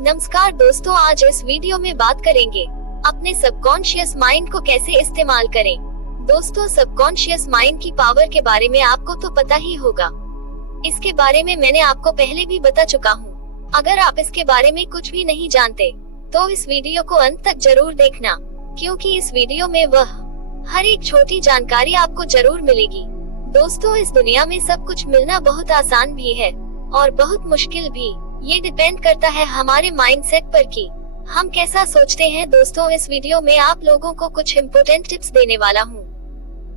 नमस्कार दोस्तों, आज इस वीडियो में बात करेंगे अपने सबकॉन्शियस माइंड को कैसे इस्तेमाल करें। दोस्तों, सबकॉन्शियस माइंड की पावर के बारे में आपको तो पता ही होगा। इसके बारे में मैंने आपको पहले भी बता चुका हूँ। अगर आप इसके बारे में कुछ भी नहीं जानते तो इस वीडियो को अंत तक जरूर देखना, क्योंकि इस वीडियो में वह हर एक छोटी जानकारी आपको जरूर मिलेगी। दोस्तों, इस दुनिया में सब कुछ मिलना बहुत आसान भी है और बहुत मुश्किल भी। ये डिपेंड करता है हमारे माइंडसेट पर कि हम कैसा सोचते हैं। दोस्तों, इस वीडियो में आप लोगों को कुछ इम्पोर्टेंट टिप्स देने वाला हूँ,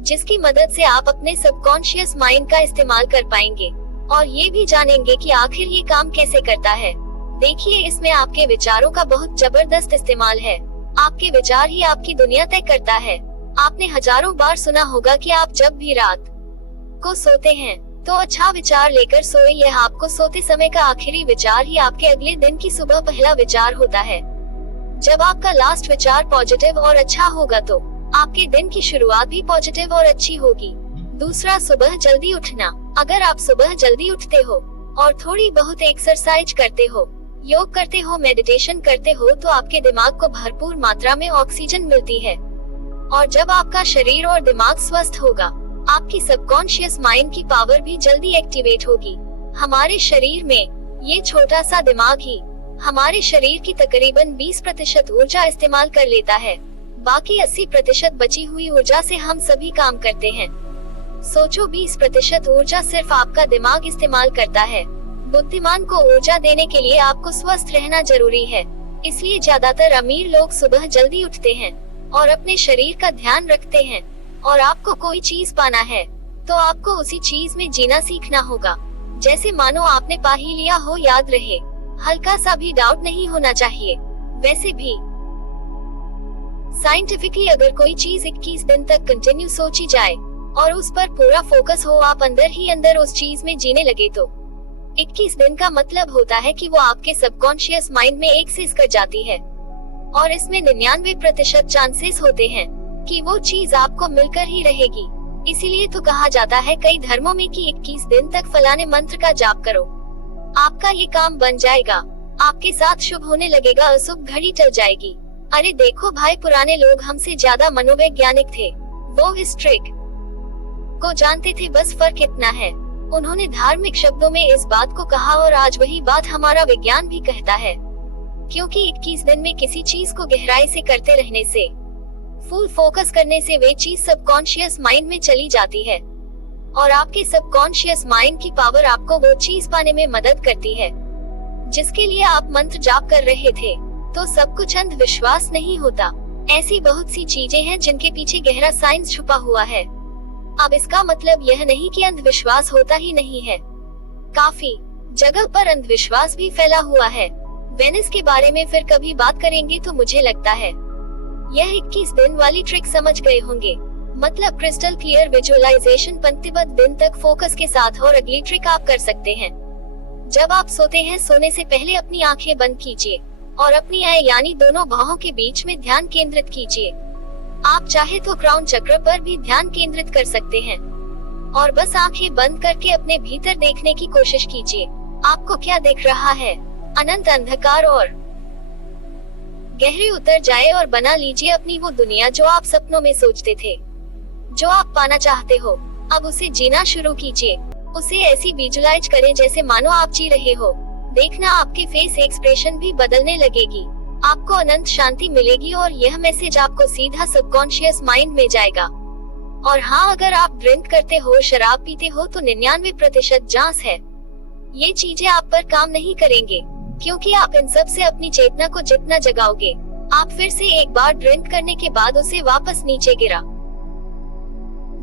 जिसकी मदद से आप अपने सबकॉन्शियस माइंड का इस्तेमाल कर पाएंगे और ये भी जानेंगे कि आखिर ये काम कैसे करता है। देखिए, इसमें आपके विचारों का बहुत जबरदस्त इस्तेमाल है। आपके विचार ही आपकी दुनिया तय करता है। आपने हजारों बार सुना होगा कि आप जब भी रात को सोते हैं तो अच्छा विचार लेकर सोए। यह आपको सोते समय का आखिरी विचार ही आपके अगले दिन की सुबह पहला विचार होता है। जब आपका लास्ट विचार पॉजिटिव और अच्छा होगा तो आपके दिन की शुरुआत भी पॉजिटिव और अच्छी होगी। दूसरा, सुबह जल्दी उठना। अगर आप सुबह जल्दी उठते हो और थोड़ी बहुत एक्सरसाइज करते हो, योग करते हो, मेडिटेशन करते हो, तो आपके दिमाग को भरपूर मात्रा में ऑक्सीजन मिलती है और जब आपका शरीर और दिमाग स्वस्थ होगा, आपकी सबकॉन्शियस माइंड की पावर भी जल्दी एक्टिवेट होगी। हमारे शरीर में ये छोटा सा दिमाग ही हमारे शरीर की तकरीबन 20% ऊर्जा इस्तेमाल कर लेता है। बाकी 80% बची हुई ऊर्जा से हम सभी काम करते हैं। सोचो, 20% ऊर्जा सिर्फ आपका दिमाग इस्तेमाल करता है। बुद्धिमान को ऊर्जा देने के लिए आपको स्वस्थ रहना जरूरी है। इसलिए ज्यादातर अमीर लोग सुबह जल्दी उठते हैं और अपने शरीर का ध्यान रखते हैं। और आपको कोई चीज पाना है तो आपको उसी चीज में जीना सीखना होगा। जैसे मानो आपने पा ही लिया हो, याद रहे, हल्का सा भी डाउट नहीं होना चाहिए। वैसे भी साइंटिफिकली अगर कोई चीज 21 दिन तक कंटिन्यू सोची जाए और उस पर पूरा फोकस हो, आप अंदर ही अंदर उस चीज में जीने लगे, तो 21 दिन का मतलब होता है कि वो आपके सबकॉन्शियस माइंड में एक्सेस कर जाती है और इसमें 99% चांसेस होते हैं कि वो चीज आपको मिलकर ही रहेगी। इसीलिए तो कहा जाता है कई धर्मों में कि 21 दिन तक फलाने मंत्र का जाप करो, आपका ये काम बन जाएगा, आपके साथ शुभ होने लगेगा, अशुभ घड़ी टल जाएगी। अरे देखो भाई, पुराने लोग हमसे ज्यादा मनोवैज्ञानिक थे। वो इस ट्रिक को जानते थे, बस फर्क इतना है उन्होंने धार्मिक शब्दों में इस बात को कहा और आज वही बात हमारा विज्ञान भी कहता है। क्योंकि 21 दिन में किसी चीज को गहराई से करते रहने से, फुल फोकस करने से वे चीज सबकॉन्शियस माइंड में चली जाती है और आपके सबकॉन्शियस माइंड की पावर आपको वो चीज पाने में मदद करती है जिसके लिए आप मंत्र जाप कर रहे थे। तो सब कुछ अंधविश्वास नहीं होता। ऐसी बहुत सी चीजें हैं जिनके पीछे गहरा साइंस छुपा हुआ है। अब इसका मतलब यह नहीं कि अंधविश्वास होता ही नहीं है। काफी जगह पर अंधविश्वास भी फैला हुआ है। वेनिस के बारे में फिर कभी बात करेंगे। तो मुझे लगता है यह 21 दिन वाली ट्रिक समझ गए होंगे। मतलब क्रिस्टल क्लियर विजुअलाइजेशन, पंक्तिबद्ध दिन तक फोकस के साथ। और अगली ट्रिक आप कर सकते हैं, जब आप सोते हैं, सोने से पहले अपनी आंखें बंद कीजिए और अपनी आय यानी दोनों बाहों के बीच में ध्यान केंद्रित कीजिए। आप चाहे तो क्राउन चक्र पर भी ध्यान केंद्रित कर सकते हैं और बस आंखें बंद करके अपने भीतर देखने की कोशिश कीजिए। आपको क्या दिख रहा है? अनंत अंधकार और गहरे उतर जाए और बना लीजिए अपनी वो दुनिया जो आप सपनों में सोचते थे, जो आप पाना चाहते हो। अब उसे जीना शुरू कीजिए। उसे ऐसी विजुअलाइज करें जैसे मानो आप जी रहे हो। देखना, आपके फेस एक्सप्रेशन भी बदलने लगेगी। आपको अनंत शांति मिलेगी और यह मैसेज आपको सीधा सबकॉन्शियस माइंड में जाएगा। और हाँ, अगर आप ड्रिंक करते हो, शराब पीते हो, तो 99% चांस है ये चीजें आप पर काम नहीं करेंगे, क्योंकि आप इन सब से अपनी चेतना को जितना जगाओगे, आप फिर से एक बार ड्रिंक करने के बाद उसे वापस नीचे गिरा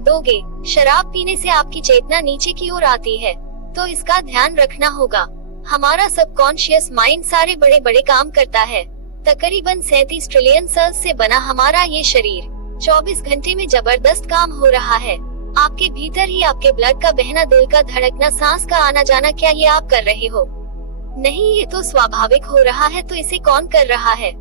दोगे। शराब पीने से आपकी चेतना नीचे की ओर आती है, तो इसका ध्यान रखना होगा। हमारा सबकॉन्शियस माइंड सारे बड़े बड़े काम करता है। तकरीबन 37 ट्रिलियन सेल्स से बना हमारा ये शरीर 24 घंटे में जबरदस्त काम हो रहा है। आपके भीतर ही आपके ब्लड का बहना, दिल का धड़कना, सांस का आना जाना, क्या ये आप कर रहे हो? नहीं, ये तो स्वाभाविक हो रहा है। तो इसे कौन कर रहा है?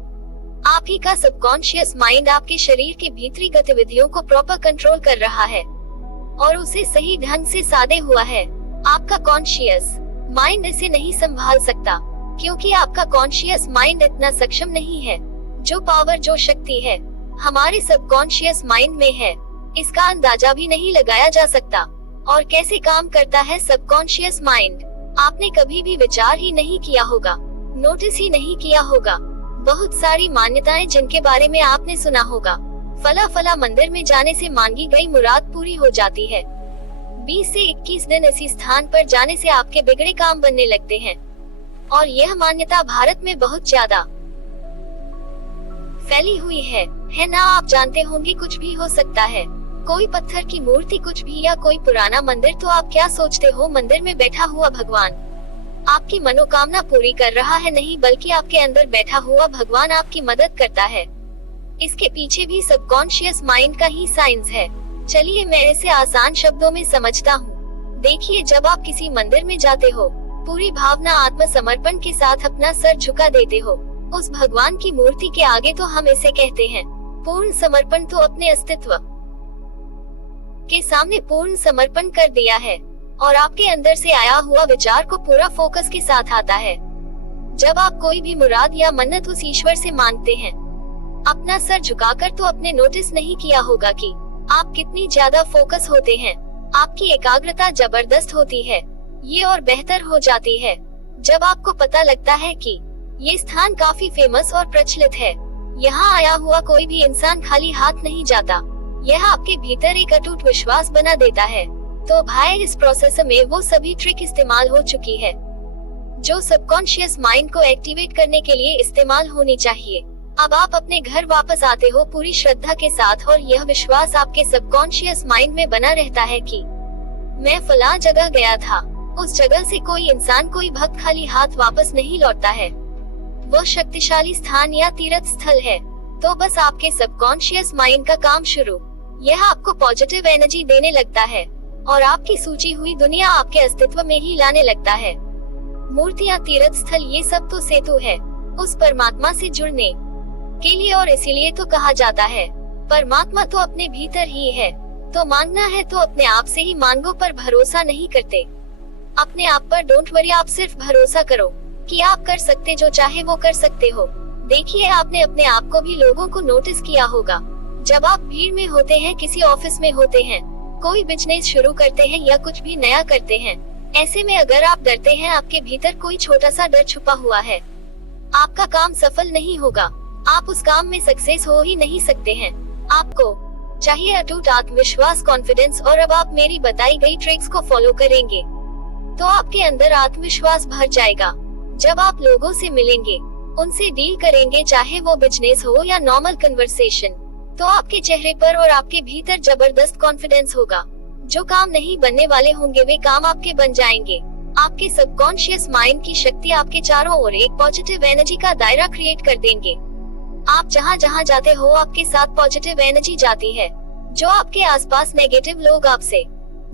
आप ही का सबकॉन्शियस माइंड आपके शरीर के भीतरी गतिविधियों को प्रॉपर कंट्रोल कर रहा है और उसे सही ढंग से साधे हुआ है। आपका कॉन्शियस माइंड इसे नहीं संभाल सकता। क्योंकि आपका कॉन्शियस माइंड इतना सक्षम नहीं है। जो पावर, जो शक्ति है, हमारे सबकॉन्शियस माइंड में है, इसका अंदाजा भी नहीं लगाया जा सकता। और कैसे काम करता है सबकॉन्शियस माइंड, आपने कभी भी विचार ही नहीं किया होगा, नोटिस ही नहीं किया होगा। बहुत सारी मान्यताएं जिनके बारे में आपने सुना होगा, फला फला मंदिर में जाने से मांगी गई मुराद पूरी हो जाती है। 20 से 21 दिन इसी स्थान पर जाने से आपके बिगड़े काम बनने लगते हैं। और यह मान्यता भारत में बहुत ज्यादा फैली हुई है ना। आप जानते होंगे कुछ भी हो सकता है, कोई पत्थर की मूर्ति, कुछ भी, या कोई पुराना मंदिर। तो आप क्या सोचते हो, मंदिर में बैठा हुआ भगवान आपकी मनोकामना पूरी कर रहा है? नहीं, बल्कि आपके अंदर बैठा हुआ भगवान आपकी मदद करता है। इसके पीछे भी सबकॉन्शियस माइंड का ही साइंस है। चलिए मैं इसे आसान शब्दों में समझता हूँ। देखिए, जब आप किसी मंदिर में जाते हो, पूरी भावना, आत्मसमर्पण के साथ अपना सर झुका देते हो उस भगवान की मूर्ति के आगे, तो हम इसे कहते हैं पूर्ण समर्पण। तो अपने अस्तित्व के सामने पूर्ण समर्पण कर दिया है और आपके अंदर से आया हुआ विचार को पूरा फोकस के साथ आता है। जब आप कोई भी मुराद या मन्नत उस ईश्वर से मांगते हैं, अपना सर झुकाकर, तो अपने नोटिस नहीं किया होगा कि आप कितनी ज्यादा फोकस होते हैं। आपकी एकाग्रता जबरदस्त होती है, ये और बेहतर हो जाती है जब आपको पता लगता है कि ये स्थान काफी फेमस और प्रचलित है। यहाँ आया हुआ कोई भी इंसान खाली हाथ नहीं जाता। यह आपके भीतर एक अटूट विश्वास बना देता है। तो भाई, इस प्रोसेस में वो सभी ट्रिक इस्तेमाल हो चुकी है जो सबकॉन्शियस माइंड को एक्टिवेट करने के लिए इस्तेमाल होनी चाहिए। अब आप अपने घर वापस आते हो पूरी श्रद्धा के साथ, और यह विश्वास आपके सबकॉन्शियस माइंड में बना रहता है कि मैं फलां जगह गया था। उस जगह से कोई इंसान, कोई भक्त खाली हाथ वापस नहीं लौटता है। वह शक्तिशाली स्थान या तीर्थ स्थल है। तो बस आपके सबकॉन्शियस माइंड का काम शुरू। यह आपको पॉजिटिव एनर्जी देने लगता है और आपकी सूची हुई दुनिया आपके अस्तित्व में ही लाने लगता है। मूर्तियाँ, तीर्थ स्थल, ये सब तो सेतु है उस परमात्मा से जुड़ने के लिए, और इसीलिए तो कहा जाता है परमात्मा तो अपने भीतर ही है। तो मांगना है तो अपने आप से ही मांगो, पर भरोसा नहीं करते अपने आप पर। डोंट वरी, आप सिर्फ भरोसा करो कि आप कर सकते, जो चाहे वो कर सकते हो। देखिए, आपने अपने आप को भी लोगों को नोटिस किया होगा। जब आप भीड़ में होते हैं, किसी ऑफिस में होते हैं, कोई बिजनेस शुरू करते हैं या कुछ भी नया करते हैं, ऐसे में अगर आप डरते हैं, आपके भीतर कोई छोटा सा डर छुपा हुआ है, आपका काम सफल नहीं होगा, आप उस काम में सक्सेस हो ही नहीं सकते हैं। आपको चाहिए अटूट आत्मविश्वास, कॉन्फिडेंस। और अब आप मेरी बताई गई ट्रिक्स को फॉलो करेंगे तो आपके अंदर आत्मविश्वास भर जाएगा। जब आप लोगों से मिलेंगे, उनसे डील करेंगे, चाहे वो बिजनेस हो या नॉर्मल कन्वर्सेशन, तो आपके चेहरे पर और आपके भीतर जबरदस्त कॉन्फिडेंस होगा। जो काम नहीं बनने वाले होंगे, वे काम आपके बन जाएंगे। आपके सबकॉन्शियस माइंड की शक्ति आपके चारों ओर एक पॉजिटिव एनर्जी का दायरा क्रिएट कर देंगे। आप जहाँ जहाँ जाते हो, आपके साथ पॉजिटिव एनर्जी जाती है। जो आपके आसपास नेगेटिव लोग आपसे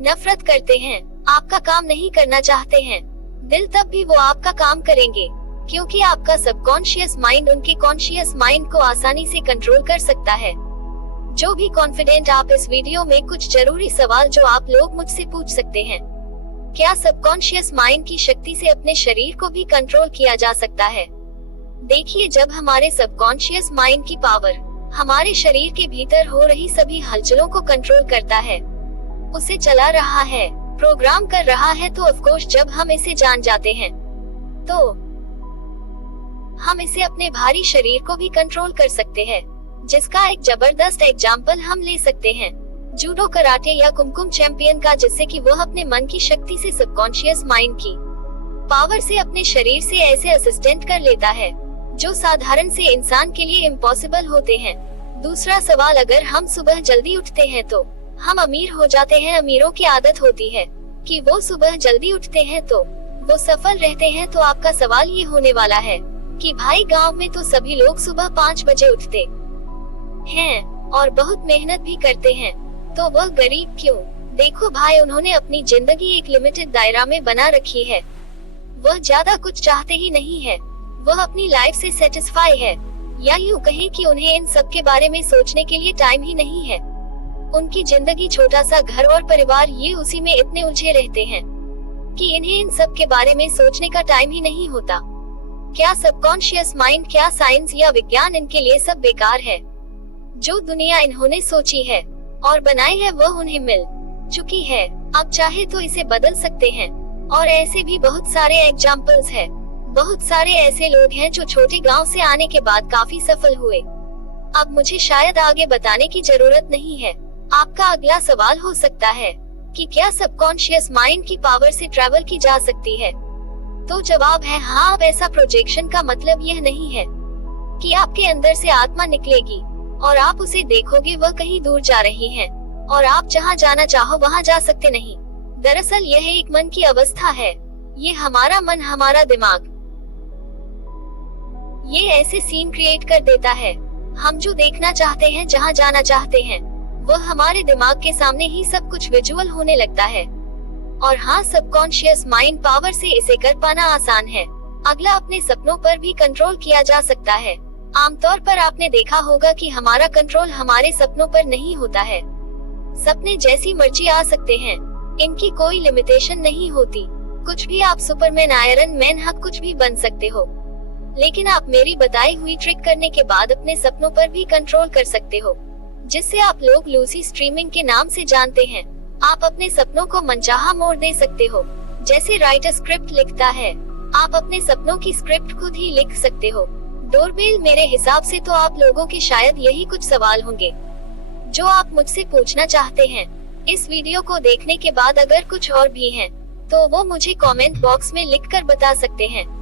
नफरत करते हैं, आपका काम नहीं करना चाहते हैं दिल, तब भी वो आपका काम करेंगे, क्योंकि आपका सबकॉन्शियस माइंड उनके कॉन्शियस माइंड को आसानी से कंट्रोल कर सकता है। जो भी कॉन्फिडेंट, आप इस वीडियो में कुछ जरूरी सवाल जो आप लोग मुझसे पूछ सकते हैं। क्या सबकॉन्शियस माइंड की शक्ति से अपने शरीर को भी कंट्रोल किया जा सकता है? देखिए, जब हमारे सबकॉन्शियस माइंड की पावर हमारे शरीर के भीतर हो रही सभी हलचलों को कंट्रोल करता है, उसे चला रहा है, प्रोग्राम कर रहा है, तो ऑफ कोर्स जब हम इसे जान जाते हैं, तो हम इसे अपने भारी शरीर को भी कंट्रोल कर सकते हैं। जिसका एक जबरदस्त एग्जाम्पल हम ले सकते हैं जूडो, कराटे या कुमकुम चैंपियन का, जिससे कि वह अपने मन की शक्ति से सबकॉन्शियस माइंड की पावर से अपने शरीर से ऐसे असिस्टेंट कर लेता है जो साधारण से इंसान के लिए इम्पॉसिबल होते हैं। दूसरा सवाल, अगर हम सुबह जल्दी उठते हैं तो हम अमीर हो जाते हैं? अमीरों की आदत होती है कि वो सुबह जल्दी उठते हैं तो वो सफल रहते हैं। तो आपका सवाल ये होने वाला है कि भाई, गांव में तो सभी लोग सुबह 5 बजे उठते हैं और बहुत मेहनत भी करते हैं, तो वह गरीब क्यों? देखो भाई, उन्होंने अपनी जिंदगी एक लिमिटेड दायरा में बना रखी है। वह ज्यादा कुछ चाहते ही नहीं है, वह अपनी लाइफ से सेटिस्फाई है, या यूँ कहें कि उन्हें इन सब के बारे में सोचने के लिए टाइम ही नहीं है। उनकी जिंदगी, छोटा सा घर और परिवार, ये उसी में इतने उलझे रहते हैं कि इन्हें इन सब के बारे में सोचने का टाइम ही नहीं होता। क्या सबकॉन्शियस माइंड, क्या साइंस या विज्ञान, इनके लिए सब बेकार है। जो दुनिया इन्होंने सोची है और बनाई है वह उन्हें मिल चुकी है। अब चाहे तो इसे बदल सकते हैं। और ऐसे भी बहुत सारे एग्जाम्पल्स है। बहुत सारे ऐसे लोग हैं जो छोटे गांव से आने के बाद काफी सफल हुए। अब मुझे शायद आगे बताने की जरूरत नहीं है। आपका अगला सवाल हो सकता है कि क्या सबकॉन्शियस माइंड की पावर से ट्रैवल की जा सकती है। तो जवाब है हाँ। अब ऐसा प्रोजेक्शन का मतलब यह नहीं है कि आपके अंदर से आत्मा निकलेगी और आप उसे देखोगे वह कहीं दूर जा रही है और आप जहाँ जाना चाहो वहाँ जा सकते नहीं। दरअसल यह एक मन की अवस्था है। ये हमारा मन, हमारा दिमाग ये ऐसे सीन क्रिएट कर देता है। हम जो देखना चाहते हैं, जहाँ जाना चाहते हैं, वह हमारे दिमाग के सामने ही सब कुछ विजुअल होने लगता है। और हाँ, सबकॉन्शियस माइंड पावर से इसे कर पाना आसान है। अगला, अपने सपनों पर भी कंट्रोल किया जा सकता है। आमतौर पर आपने देखा होगा कि हमारा कंट्रोल हमारे सपनों पर नहीं होता है। सपने जैसी मर्जी आ सकते हैं, इनकी कोई लिमिटेशन नहीं होती। कुछ भी आप सुपरमैन, आयरन मैन, हक कुछ भी बन सकते हो। लेकिन आप मेरी बताई हुई ट्रिक करने के बाद अपने सपनों पर भी कंट्रोल कर सकते हो, जिससे आप लोग लूसी स्ट्रीमिंग के नाम से जानते हैं। आप अपने सपनों को मनचाहा मोड़ दे सकते हो। जैसे राइटर स्क्रिप्ट लिखता है, आप अपने सपनों की स्क्रिप्ट खुद ही लिख सकते हो। डोरबेल, मेरे हिसाब से तो आप लोगों के शायद यही कुछ सवाल होंगे जो आप मुझसे पूछना चाहते हैं। इस वीडियो को देखने के बाद अगर कुछ और भी हैं, तो वो मुझे कमेंट बॉक्स में लिखकर बता सकते हैं।